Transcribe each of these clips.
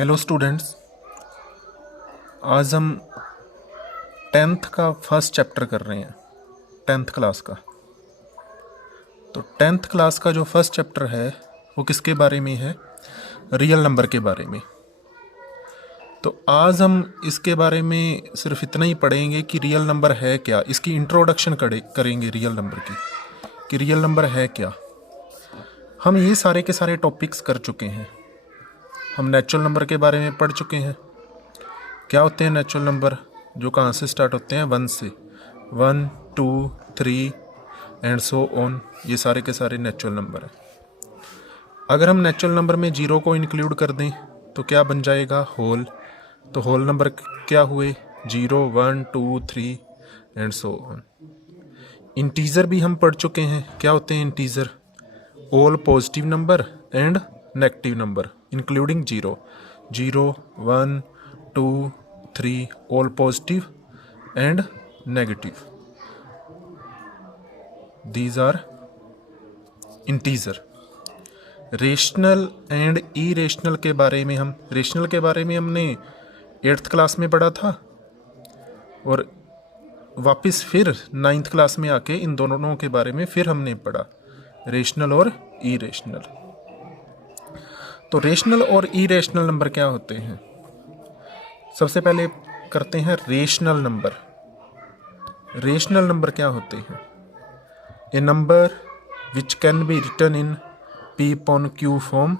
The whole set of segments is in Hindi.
हेलो स्टूडेंट्स, आज हम 10th का फर्स्ट चैप्टर कर रहे हैं। 10th क्लास का। तो 10th क्लास का जो फर्स्ट चैप्टर है वो किसके बारे में है? रियल नंबर के बारे में। तो आज हम इसके बारे में सिर्फ इतना ही पढ़ेंगे कि रियल नंबर है क्या। इसकी इंट्रोडक्शन करेंगे रियल नंबर की, कि रियल नंबर है क्या। हम ये सारे के सारे टॉपिक्स कर चुके हैं। हम नेचुरल नंबर के बारे में पढ़ चुके हैं। क्या होते हैं नेचुरल नंबर? जो कहाँ से स्टार्ट होते हैं? 1 से। 1, 2, 3 एंड सो ऑन। ये सारे के सारे नेचुरल नंबर हैं। अगर हम नेचुरल नंबर में 0 को इंक्लूड कर दें तो क्या बन जाएगा? होल। तो होल नंबर क्या हुए? 0, 1, 2, 3 एंड सो ऑन। इंटीजर भी हम पढ़ चुके हैं। क्या होते हैं integer? All positive number and negative number including 0। 0, 1, 2, 3 all positive and negative. These are integer. Rational and irrational के बारे में हमने 8th क्लास में पढ़ा था, और वापस फिर 9th क्लास में आके इन दोनों के बारे में फिर हमने पढ़ा, रेशनल और इरेशनल। तो रेशनल और इरेशनल नंबर क्या होते हैं? सबसे पहले करते हैं रेशनल नंबर। रेशनल नंबर क्या होते हैं? A number which can be written in P upon Q form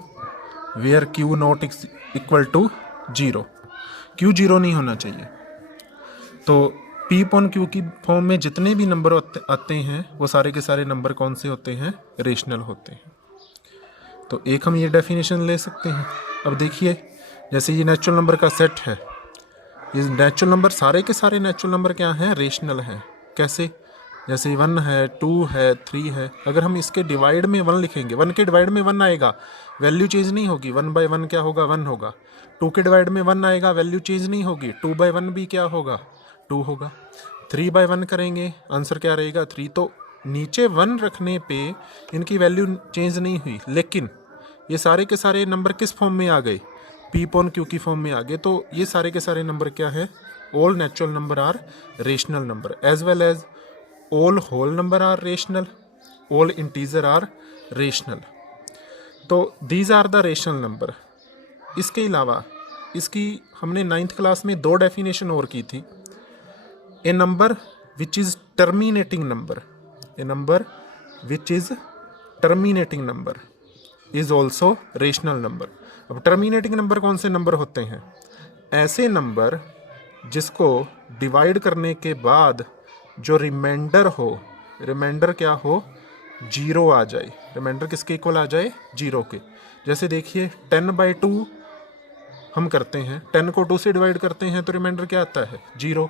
where Q not equal to 0। Q 0 नहीं होना चाहिए। तो P upon Q की फॉर्म में जितने भी नंबर आते हैं वो सारे के सारे नंबर कौन से होते हैं? रेशनल होते हैं। तो एक हम ये डेफिनेशन ले सकते हैं। अब देखिए, जैसे ये नेचुरल नंबर का सेट है, ये नेचुरल नंबर सारे के सारे नेचुरल नंबर क्या हैं? रेशनल हैं। कैसे? जैसे 1 है, 2 है, 3 है। अगर हम इसके डिवाइड में 1 लिखेंगे, 1 के डिवाइड में 1 आएगा, वैल्यू चेंज नहीं होगी। 1/1 क्या होगा? 1 होगा। 2 के डिवाइड में 1 आएगा, वैल्यू चेंज नहीं होगी। 2/1 भी क्या होगा? 2 होगा। 3/1 करेंगे, आंसर क्या रहेगा? 3। तो नीचे 1 रखने पे इनकी वैल्यू चेंज नहीं हुई, लेकिन ये सारे के सारे नंबर किस फॉर्म में आ गए? P upon Q की फॉर्म में आ गए। तो ये सारे के सारे नंबर क्या है? All natural number are rational number, as well as all whole number are rational, all integer are rational. तो these are the rational number. इसके अलावा इसकी हमने 9th क्लास में 2 डेफिनेशन और की थी। A number which is terminating number, a number which is terminating number is also rational number. अब टर्मिनेटिंग नंबर कौन से नंबर होते हैं? ऐसे नंबर जिसको डिवाइड करने के बाद जो रिमाइंडर हो, रिमाइंडर क्या हो? 0 आ जाए। रिमाइंडर किसके इक्वल आ जाए? 0 के। जैसे देखिए 10/2 हम करते हैं, 10 को 2 से डिवाइड करते हैं तो रिमाइंडर क्या आता है? 0।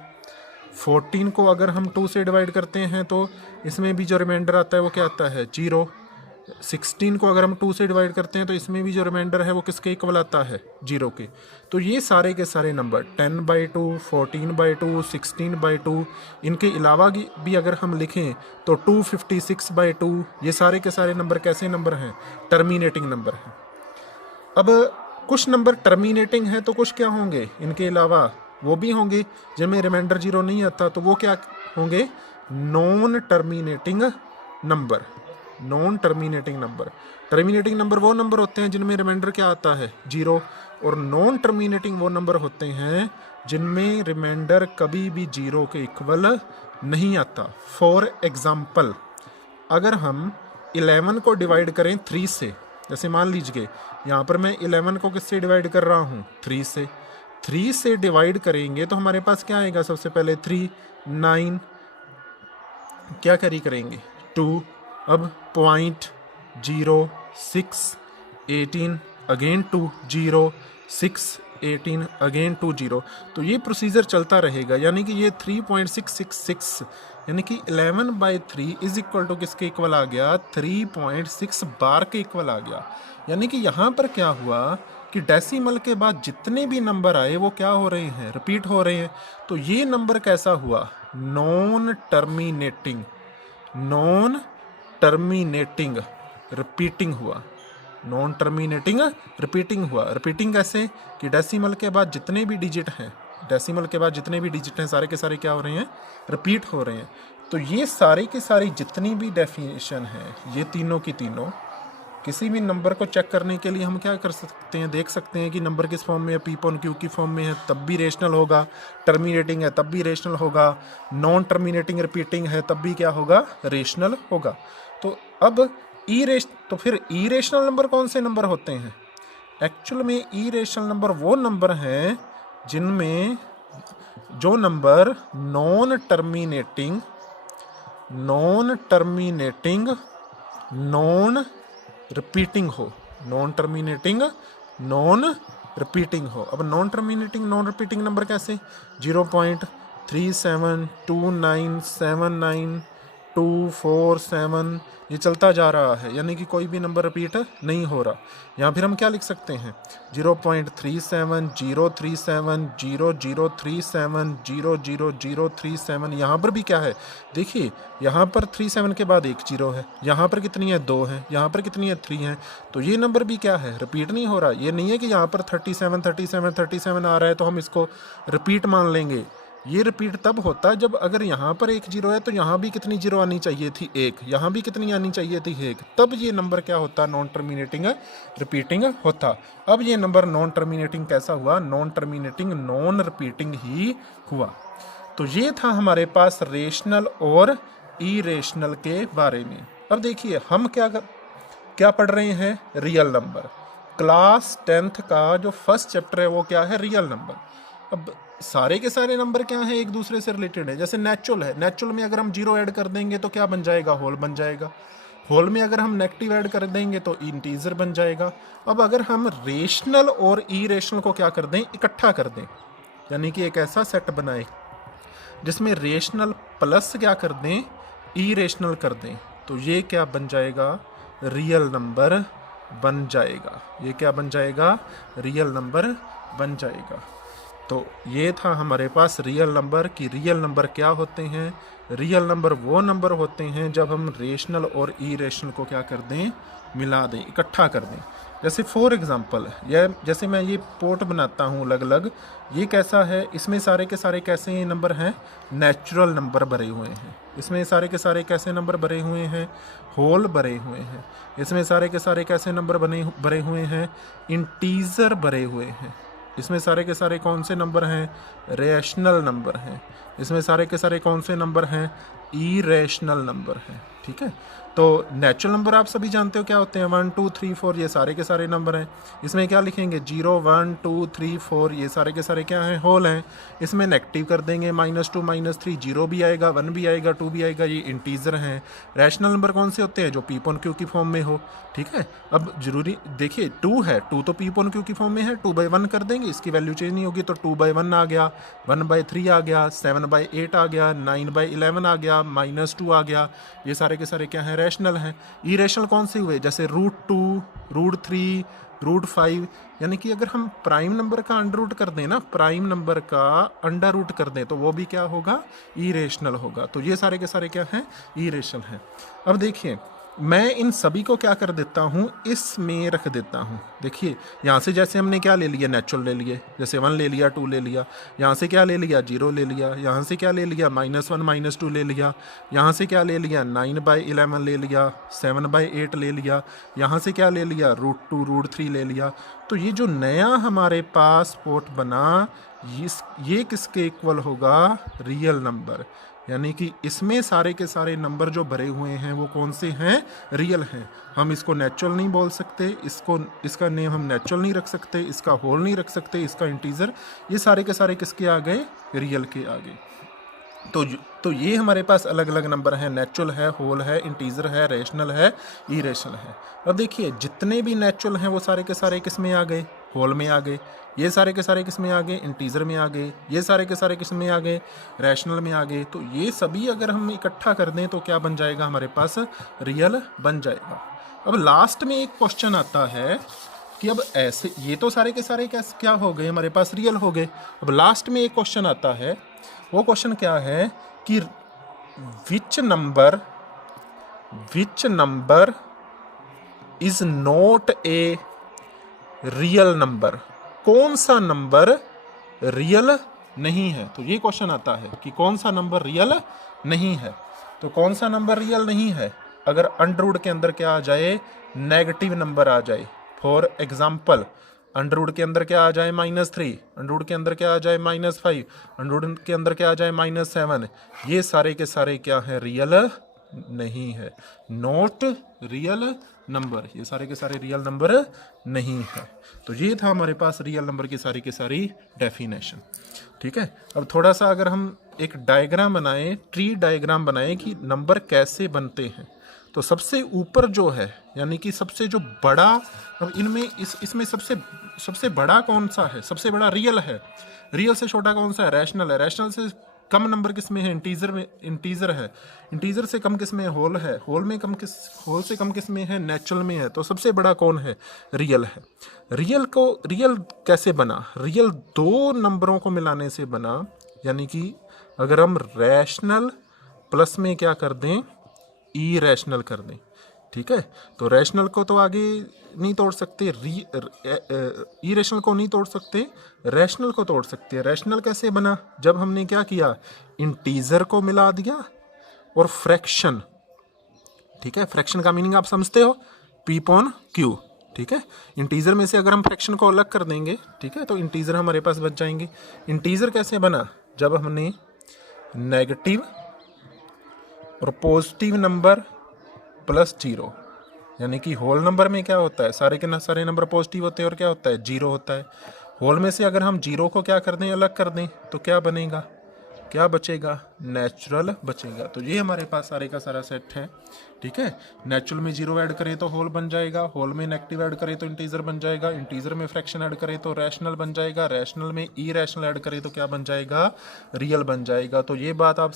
14 को अगर हम 2 से डिवाइड करते हैं तो इसमें भी जो रिमाइंडर आता है वो क्या आता है? 0। 16 को अगर हम 2 से डिवाइड करते हैं तो इसमें भी जो रिमाइंडर है वो किसके इक्वल आता है? 0 के। तो ये सारे के सारे नंबर 10/2, 14/2, 16/2, इनके अलावा भी अगर हम लिखें तो 256/2, ये सारे के सारे नंबर कैसे नंबर हैं? टर्मिनेटिंग नंबर हैं। अब कुछ नंबर टर्मिनेटिंग है तो कुछ क्या होंगे इनके अलावा? वो भी होंगे जिनमें रिमाइंडर 0 नहीं आता, तो वो क्या होंगे? Non terminating number. Non terminating number. Terminating number वो नंबर होते हैं जिनमें रिमाइंडर क्या आता है? 0। और नॉन टर्मिनेटिंग वो नंबर होते हैं जिनमें रिमाइंडर कभी भी 0 के इक्वल नहीं आता। फॉर एग्जाम्पल, अगर हम 11 को डिवाइड करें 3 से, जैसे मान लीजिए यहाँ पर मैं 11 को किससे डिवाइड कर रहा हूँ? 3 से। 3 से डिवाइड करेंगे तो हमारे पास क्या आएगा? सबसे पहले 3, 9, क्या कैरी करेंगे? 2। अब 0.06, 18 अगेन 2, 0, 6, 18 अगेन 2, 0। तो ये प्रोसीजर चलता रहेगा, यानी कि ये 3.666 यानी कि 11/3 इज इक्वल टू किसके इक्वल आ गया? 3.6 बार के इक्वल आ गया। यानी कि यहाँ पर क्या हुआ कि डेसिमल के बाद जितने भी नंबर आए वो क्या हो रहे हैं? रिपीट हो रहे हैं। तो ये नंबर कैसा हुआ? Non terminating. Non terminating, repeating हुआ। नॉन टर्मिनेटिंग रिपीटिंग हुआ। रिपीटिंग कैसे कि डेसिमल के बाद जितने भी डिजिट हैं, डेसिमल के बाद जितने भी डिजिट हैं सारे के सारे क्या हो रहे हैं, रिपीट हो रहे हैं। तो ये सारे के सारे जितनी भी डेफिनेशन है, ये तीनों की तीनों किसी भी नंबर को चेक करने के लिए हम क्या कर सकते हैं, देख सकते हैं कि नंबर किस फॉर्म में है, पी पॉन क्यू की फॉर्म में है तब भी रेशनल होगा, टर्मिनेटिंग है तब भी रेशनल होगा, नॉन टर्मिनेटिंग रिपीटिंग है तब भी क्या होगा, रेशनल होगा। तो अब तो फिर इरेशनल नंबर कौन से नंबर होते हैं? एक्चुअल में इरेशनल नंबर वो नंबर हैं जिनमें जो number non terminating, non repeating हो, नॉन टर्मिनेटिंग नॉन रिपीटिंग हो। अब non terminating non repeating number कैसे? 0.37297924 ये चलता जा रहा है, यानी कि कोई भी नंबर रिपीट नहीं हो रहा। यहाँ फिर हम क्या लिख सकते हैं, 0.37037003700037। यहाँ पर भी क्या है, देखिए यहाँ पर 37 के बाद एक जीरो है, यहाँ पर कितनी है, 2 है, यहाँ पर कितनी है, 3 है। तो ये नंबर भी क्या है, रिपीट नहीं हो रहा। ये नहीं है कि यहाँ पर 37 आ रहा है तो हम इसको रिपीट मान लेंगे। ये रिपीट तब होता है जब अगर यहाँ पर एक जीरो है तो यहाँ भी कितनी जीरो आनी चाहिए थी, 1, यहाँ भी कितनी आनी चाहिए थी, 1, तब ये नंबर क्या होता, नॉन टर्मिनेटिंग रिपीटिंग होता। अब ये नंबर नॉन टर्मिनेटिंग कैसा हुआ, नॉन टर्मिनेटिंग नॉन रिपीटिंग ही हुआ। तो ये था हमारे पास रेशनल और इरेशनल के बारे में। अब देखिए हम क्या पढ़ रहे हैं, रियल नंबर। क्लास 10th का जो फर्स्ट चैप्टर है वो क्या है, रियल नंबर। अब सारे के सारे नंबर क्या हैं, एक दूसरे से रिलेटेड है। जैसे नेचुरल है, नेचुरल में अगर हम जीरो ऐड कर देंगे तो क्या बन जाएगा, होल बन जाएगा। होल में अगर हम नेगेटिव ऐड कर देंगे तो इंटीजर बन जाएगा। अब अगर हम रेशनल और इरेशनल को क्या कर दें, इकट्ठा कर दें, यानी कि एक ऐसा सेट बनाए जिसमें रेशनल प्लस क्या कर दें, इरेशनल कर दें, तो ये क्या बन जाएगा, रियल नंबर बन जाएगा। ये क्या बन जाएगा, रियल नंबर बन जाएगा। तो ये था हमारे पास रियल नंबर कि रियल नंबर क्या होते हैं। रियल नंबर वो नंबर होते हैं जब हम रेशनल और इरेशनल को क्या कर दें, मिला दें, इकट्ठा कर दें। जैसे फॉर एग्जांपल, जैसे मैं ये पोर्ट बनाता हूँ अलग अलग, ये कैसा है, इसमें सारे के सारे कैसे नंबर हैं, नेचुरल नंबर भरे हुए हैं। इसमें सारे के सारे कैसे नंबर भरे हुए हैं, होल भरे हुए हैं। इसमें सारे के सारे कैसे नंबर भरे हुए हैं, इंटीजर भरे हुए हैं। इसमें सारे के सारे कौन से नंबर हैं, रेशनल नंबर हैं। इसमें सारे के सारे कौन से नंबर हैं, इरेशनल नंबर हैं। ठीक है, तो नेचुरल नंबर आप सभी जानते हो क्या होते हैं, 1 2 3 4 ये सारे के सारे नंबर हैं। इसमें क्या लिखेंगे, 0 1 2 3 4 ये सारे के सारे क्या हैं, होल हैं। इसमें नेगेटिव कर देंगे, -2 -3 0 भी आएगा, 1 भी आएगा, 2 भी आएगा, ये इंटीजर हैं। रैशनल नंबर कौन से होते हैं, जो पी पॉन क्यू की फॉर्म में हो। ठीक है, अब जरूरी देखिए 2 है, 2 तो पी पॉन क्यू की फॉर्म में है, 2/1 कर देंगे, इसकी वैल्यू चेंज नहीं होगी तो 2/1 आ गया, 1/3 आ गया, 7/8 आ गया, 9/11 आ गया, -2 आ गया। ये सारे के सारे क्या हैं, रैशनल हैं। इरेशनल कौन से हुए, जैसे √2 √3 √5, यानी कि अगर हम प्राइम नंबर का अंडर रूट कर दें ना, प्राइम नंबर का अंडर रूट कर दें तो वो भी क्या होगा, इरेशनल होगा। तो ये सारे के सारे क्या हैं, इरेशनल हैं। अब देखिए मैं इन सभी को क्या कर देता हूँ, इसमें रख देता हूँ। देखिए यहाँ से जैसे हमने क्या ले लिया, नेचुरल ले लिए, जैसे 1 ले लिया, 2 ले लिया, यहाँ से क्या ले लिया, 0 ले लिया, यहाँ से क्या ले लिया, -1 -2 ले लिया, यहाँ से क्या ले लिया, 9/11 ले लिया, 7/8 ले लिया, यहाँ से क्या ले लिया, √2 √3 ले लिया। तो ये जो नया हमारे पास पोर्ट बना, ये किसके इक्वल होगा, रियल नंबर। यानी कि इसमें सारे के सारे नंबर जो भरे हुए हैं वो कौन से हैं, रियल हैं। हम इसको नेचुरल नहीं बोल सकते, इसका नेम हम नेचुरल नहीं रख सकते, इसका होल नहीं रख सकते, इसका इंटीजर, ये सारे के सारे किसके आ गए, रियल के आ गए। तो ये हमारे पास अलग अलग नंबर हैं, नेचुरल है, होल है, इंटीजर है, रेशनल है, इरेशनल है। अब देखिए जितने भी नेचुरल हैं वो सारे के सारे किस में आ गए, होल में आ गए। ये सारे के सारे किस में आ गए, इंटीजर में आ गए। ये सारे के सारे किस में आ गए, रैशनल में आ गए। तो ये सभी अगर हम इकट्ठा कर दें तो क्या बन जाएगा, हमारे पास रियल बन जाएगा। अब लास्ट में एक क्वेश्चन आता है कि अब ऐसे ये तो सारे के सारे क्या हो गए, हमारे पास रियल हो गए। अब लास्ट में एक क्वेश्चन आता है, वो क्वेश्चन क्या है कि which number is not a real number. कौन सा नंबर रियल नहीं है? तो ये क्वेश्चन आता है कि कौन सा नंबर रियल नहीं है। तो कौन सा नंबर रियल नहीं है? अगर अंडर रूट के अंदर क्या आ जाए? नेगेटिव नंबर आ जाए। फॉर एग्जाम्पल, अंडर रूट के अंदर क्या आ जाए? -3, अंडर रूट के अंदर क्या आ जाए? -5, अंडर रूट के अंदर क्या आ जाए? -7। ये सारे के सारे क्या है? रियल नहीं है, नॉट रियल नंबर। ये सारे के सारे रियल नंबर नहीं है। तो ये था हमारे पास रियल नंबर की सारी डेफिनेशन। ठीक है, अब थोड़ा सा अगर हम एक डायग्राम बनाएं, ट्री डायग्राम बनाएं कि नंबर कैसे बनते हैं। तो सबसे ऊपर जो है, यानी कि सबसे जो बड़ा, अब इनमें इसमें सबसे बड़ा कौन सा है? सबसे बड़ा रियल है। रियल से छोटा कौन सा है? रैशनल है। रैशनल से कम नंबर किस में है? इंटीजर में। इंटीजर है। इंटीजर से कम किस में है? होल है। होल से कम किस में है? नेचुरल में है। तो सबसे बड़ा कौन है? रियल है। रियल कैसे बना? रियल दो नंबरों को मिलाने से बना, यानी कि अगर हम रैशनल प्लस में क्या कर दें? ई रैशनल कर दें। ठीक है, तो रैशनल को तो आगे नहीं तोड़ सकते, ई रैशनल को नहीं तोड़ सकते, रैशनल को तोड़ सकते हैं। रैशनल कैसे बना? जब हमने क्या किया? इंटीजर को मिला दिया और फ्रैक्शन। ठीक है, फ्रैक्शन का मीनिंग आप समझते हो, पी अपॉन क्यू। ठीक है, इंटीजर में से अगर हम फ्रैक्शन को अलग कर देंगे, ठीक है, तो इंटीजर हमारे पास बच जाएंगे। इंटीजर कैसे बना? जब हमने नेगेटिव और पॉजिटिव नंबर प्लस 0, यानी कि होल नंबर में क्या होता है? सारे के सारे नंबर पॉजिटिव होते हैं और क्या होता है? 0 होता है। होल में से अगर हम 0 को क्या कर दें? अलग कर दें, तो क्या बनेगा? क्या बचेगा? नेचुरल बचेगा। तो ये हमारे पास सारे का सारा सेट है। ठीक है, नेचुरल में 0 ऐड करें तो होल बन जाएगा, होल में नेगेटिव ऐड करें तो इंटीजर बन जाएगा, इंटीजर में फ्रैक्शन ऐड करें तो रैशनल बन जाएगा, रैशनल में ई रैशनल ऐड करें तो क्या बन जाएगा? रियल बन जाएगा। तो ये बात आप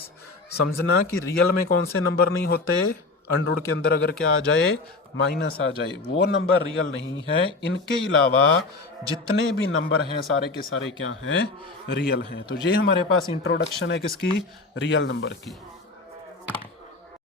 समझना कि रियल में कौन से नंबर नहीं होते? अंडर रूट के अंदर अगर क्या आ जाए? माइनस आ जाए, वो नंबर रियल नहीं है। इनके अलावा जितने भी नंबर हैं सारे के सारे क्या हैं? रियल हैं। तो ये हमारे पास इंट्रोडक्शन है किसकी? रियल नंबर की।